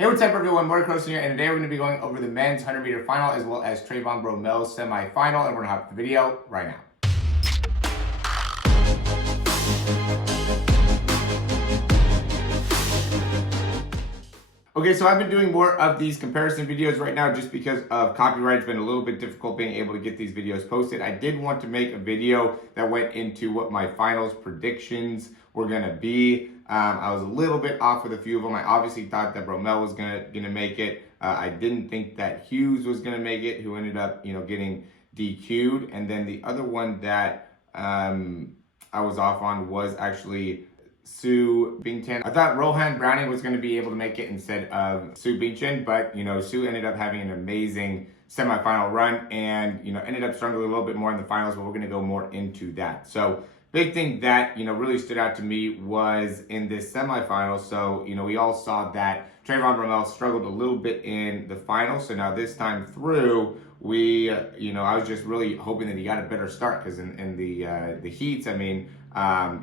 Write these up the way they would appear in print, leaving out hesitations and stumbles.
Hey, what's up everyone, Morey Croson here, and today we're going to be going over the men's 100-meter final as well as Trayvon Bromell's semi-final, and we're going to hop the video right now. Okay, so I've been doing more of these comparison videos right now just because of copyright. It's been a little bit difficult being able to get these videos posted. I did want to make a video that went into what my finals predictions were going to be. I was a little bit off with a few of them. I obviously thought that Bromell was gonna make it. I didn't think that Hughes was gonna make it, who ended up, getting DQ'd. And then the other one that I was off on was actually Sue Bington. I thought Rohan Browning was going to be able to make it instead of Sue Bington, but Sue ended up having an amazing semifinal run and ended up struggling a little bit more in the finals, but we're going to go more into that. So big thing that really stood out to me was in this semifinal. So we all saw that Trayvon Bromell struggled a little bit in the final. So now this time through, we I was just really hoping that he got a better start, because in the heats,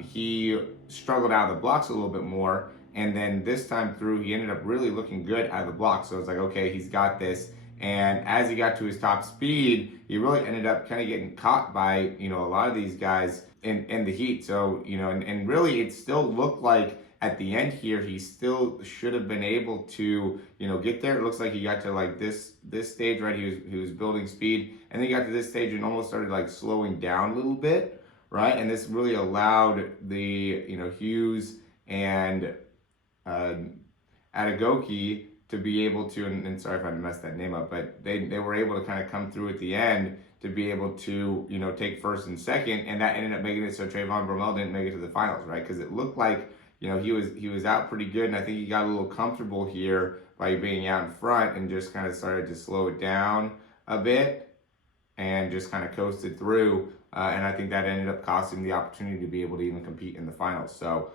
he struggled out of the blocks a little bit more, and then this time through he ended up really looking good out of the blocks. So it's like, okay, he's got this. And as he got to his top speed, he really ended up kind of getting caught by a lot of these guys in the heat. So and really it still looked like at the end here he still should have been able to get there. It looks like he got to like this stage, right? He was building speed, and then he got to this stage and almost started like slowing down a little bit, right? And this really allowed the Hughes and Adegoke to be able to, and sorry if I messed that name up, but they were able to kind of come through at the end to be able to take first and second, and that ended up making it so Trayvon Bromell didn't make it to the finals, right? Because it looked like he was out pretty good, and I think he got a little comfortable here by being out in front and just kind of started to slow it down a bit and just kind of coasted through. And I think that ended up costing the opportunity to be able to even compete in the finals. So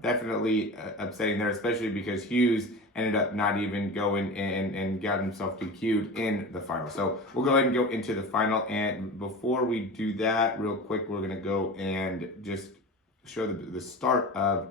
definitely upsetting there, especially because Hughes ended up not even going and got himself DQ'd in the final. So we'll go ahead and go into the final. And before we do that, real quick, we're going to go and just show the start of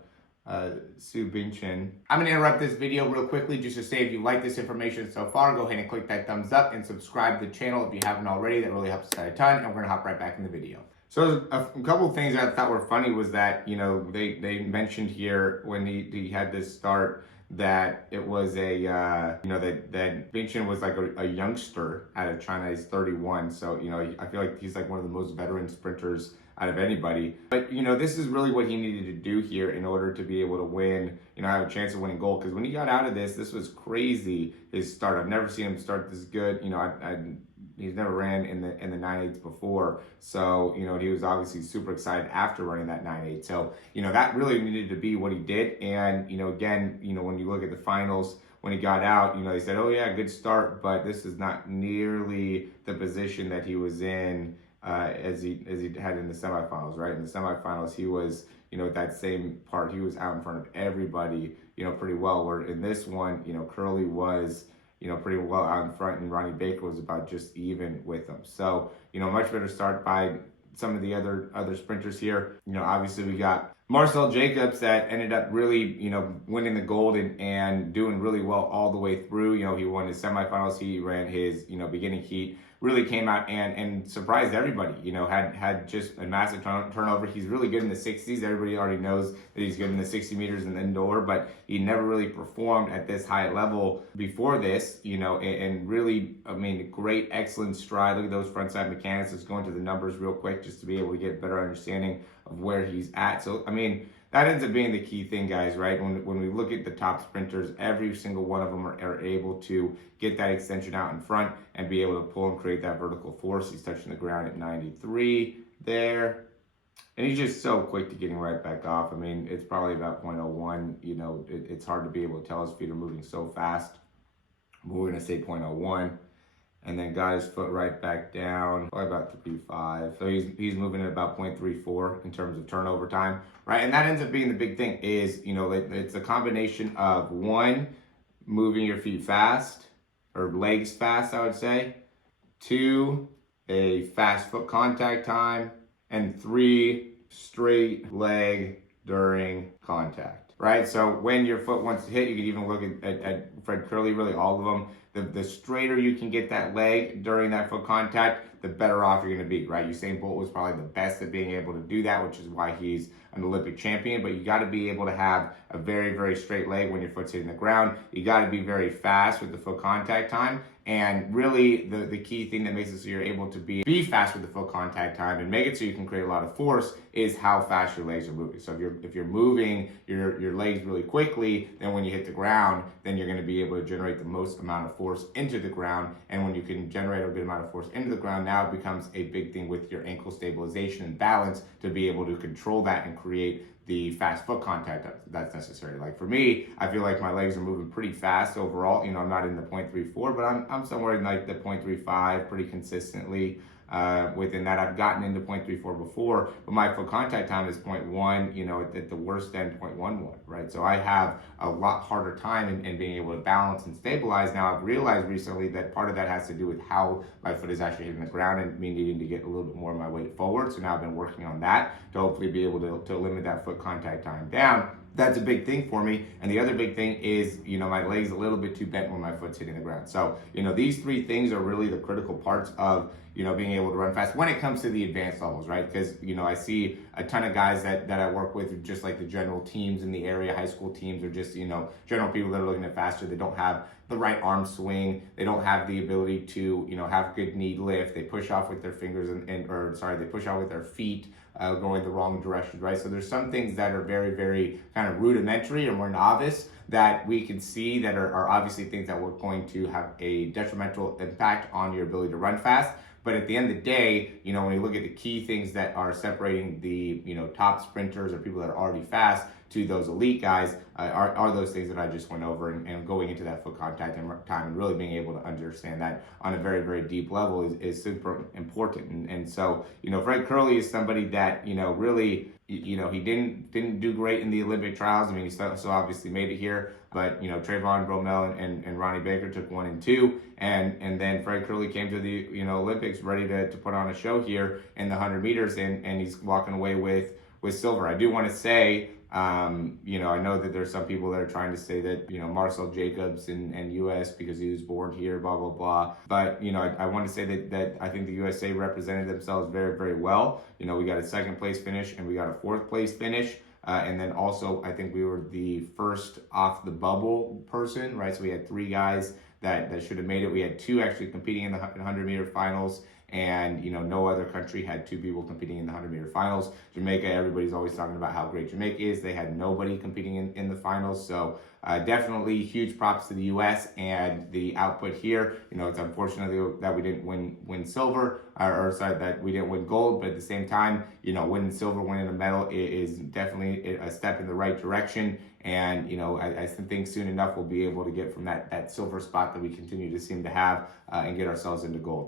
Sue Bington. I'm going to interrupt this video real quickly just to say, if you like this information so far, go ahead and click that thumbs up and subscribe to the channel if you haven't already. That really helps us out a ton, and we're going to hop right back in the video. So a couple of things I thought were funny was that they mentioned here when he had this start that it was a that Bington was like a youngster out of China. He's 31, so I feel like he's like one of the most veteran sprinters out of anybody. But this is really what he needed to do here in order to be able to win, have a chance of winning gold. Because when he got out of this was crazy, his start. I've never seen him start this good. He's never ran in the 9.8s before, so he was obviously super excited after running that 9.8. So that really needed to be what he did. And again, when you look at the finals, when he got out, they said, oh yeah, good start, but this is not nearly the position that he was in as he had in the semifinals, right? In the semifinals, he was that same part, he was out in front of everybody pretty well, where in this one Curly was pretty well out in front, and Ronnie Baker was about just even with him. So much better start by some of the other sprinters here. Obviously we got Marcell Jacobs that ended up really winning the gold and doing really well all the way through. He won his semifinals, he ran his beginning heat, really came out and surprised everybody. Had just a massive turnover. He's really good in the 60s. Everybody already knows that he's good in the 60 meters in the indoor, but he never really performed at this high level before this, and really, great, excellent stride. Look at those frontside mechanics. Let's go into the numbers real quick just to be able to get a better understanding of where he's at. So, that ends up being the key thing, guys, right? When we look at the top sprinters, every single one of them are able to get that extension out in front and be able to pull and create that vertical force. He's touching the ground at 93 there. And he's just so quick to getting right back off. It's probably about 0.01. It's hard to be able to tell his feet are moving so fast. But we're going to say 0.01. And then got his foot right back down, probably about 3.5. So he's moving at about 0.34 in terms of turnover time, right? And that ends up being the big thing is, it's a combination of, one, moving your feet fast, or legs fast, I would say. 2, a fast foot contact time. And 3, straight leg during contact. right? So when your foot wants to hit, you can even look at Fred Curley, really all of them. The straighter you can get that leg during that foot contact, the better off you're going to be, right? Usain Bolt was probably the best at being able to do that, which is why he's an Olympic champion. But you got to be able to have a very, very straight leg when your foot's hitting the ground. You got to be very fast with the foot contact time. And really, the key thing that makes it so you're able to be fast with the foot contact time and make it so you can create a lot of force is how fast your legs are moving. So if you're moving your legs really quickly, then when you hit the ground, then you're going to be able to generate the most amount of force into the ground. And when you can generate a good amount of force into the ground, now it becomes a big thing with your ankle stabilization and balance to be able to control that and create the fast foot contact that's necessary. Like for me, I feel like my legs are moving pretty fast overall. I'm not in the 0.34, but I'm somewhere in like the 0.35 pretty consistently. Within that, I've gotten into 0.34 before, but my foot contact time is 0.1, at the worst end 0.11, right? So I have a lot harder time in being able to balance and stabilize. Now I've realized recently that part of that has to do with how my foot is actually hitting the ground and me needing to get a little bit more of my weight forward. So now I've been working on that to hopefully be able to limit that foot contact time down. That's a big thing for me. And the other big thing is, my leg's a little bit too bent when my foot's hitting the ground. So, these three things are really the critical parts of, being able to run fast when it comes to the advanced levels, right? Because, I see a ton of guys that I work with, just like the general teams in the area, high school teams, or just, general people that are looking at faster. They don't have the right arm swing. They don't have the ability to, have good knee lift. They push off with their fingers they push off with their feet. Going the wrong direction, right? So there's some things that are very, very kind of rudimentary or more novice that we can see that are obviously things that we're going to have a detrimental impact on your ability to run fast. But at the end of the day, when you look at the key things that are separating the, top sprinters or people that are already fast to those elite guys are those things that I just went over, and going into that foot contact time and really being able to understand that on a very, very deep level is super important. And so, Fred Curley is somebody that, really, he didn't do great in the Olympic trials. I mean, he still obviously made it here, but, Trayvon Bromell and Ronnie Baker took 1 and 2. And then Fred Curley came to the, Olympics ready to put on a show here in the 100 meters, and he's walking away with silver. I do want to say, I know that there's some people that are trying to say that, Marcell Jacobs and U.S. because he was born here, blah, blah, blah. But, I want to say that I think the USA represented themselves very, very well. We got a 2nd place finish and we got a 4th place finish. And then also, I think we were the first off the bubble person, right? So we had 3 guys that should have made it. We had 2 actually competing in the 100-meter finals. And, no other country had 2 people competing in the 100-meter finals. Jamaica, everybody's always talking about how great Jamaica is. They had nobody competing in the finals. So definitely huge props to the U.S. and the output here. It's unfortunate that we didn't win silver, that we didn't win gold. But at the same time, winning silver, winning a medal is definitely a step in the right direction. And, I think soon enough we'll be able to get from that silver spot that we continue to seem to have and get ourselves into gold.